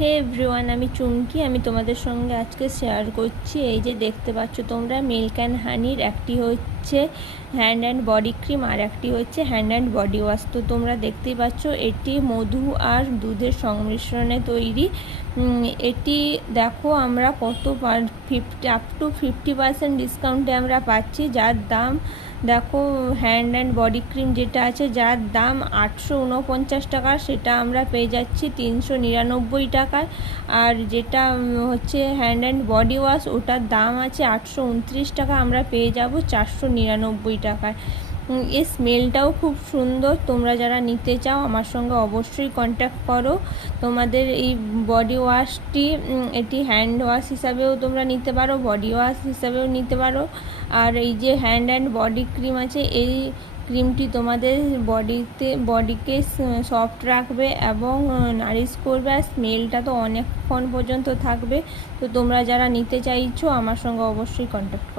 হে everyone, আমি চুমকি। আমি তোমাদের সঙ্গে আজকে শেয়ার করছি এই যে দেখতে পাচ্ছ তোমরা মিল্ক অ্যান্ড হানির একটি হচ্ছে হ্যান্ড অ্যান্ড বডি ক্রিম আর একটি হচ্ছে হ্যান্ড অ্যান্ড বডি ওয়াশ। তো তোমরা দেখতেই পাচ্ছ এটি মধু আর দুধের সংমিশ্রণে তৈরি। এটি দেখো আমরা কত 50% ডিসকাউন্টে আমরা পাচ্ছি, যার দাম দেখো হ্যান্ড অ্যান্ড বডি ক্রিম যেটা আছে যার দাম 849 টাকা, সেটা আমরা পেয়ে যাচ্ছি 399 টাকায়। আর যেটা হচ্ছে হ্যান্ড অ্যান্ড বডি ওয়াশ ওটার দাম আছে 829 টাকা, আমরা পেয়ে যাব 499 টাকায়। এর স্মেলটাও খুব সুন্দর। তোমরা যারা নিতে চাও আমার সঙ্গে অবশ্যই কন্ট্যাক্ট করো। তোমাদের এই বডি ওয়াশটি এটি হ্যান্ড ওয়াশ হিসাবেও তোমরা নিতে পারো, বডি ওয়াশ হিসাবেও নিতে পারো। আর এই যে হ্যান্ড অ্যান্ড বডি ক্রিম আছে, এই ক্রিমটি তোমাদের বডিকে সফট রাখবে এবং নারিশ করবে, আর স্মেলটা তো অনেকক্ষণ পর্যন্ত থাকবে। তো তোমরা যারা নিতে চাইছো আমার সঙ্গে অবশ্যই কন্ট্যাক্ট করো।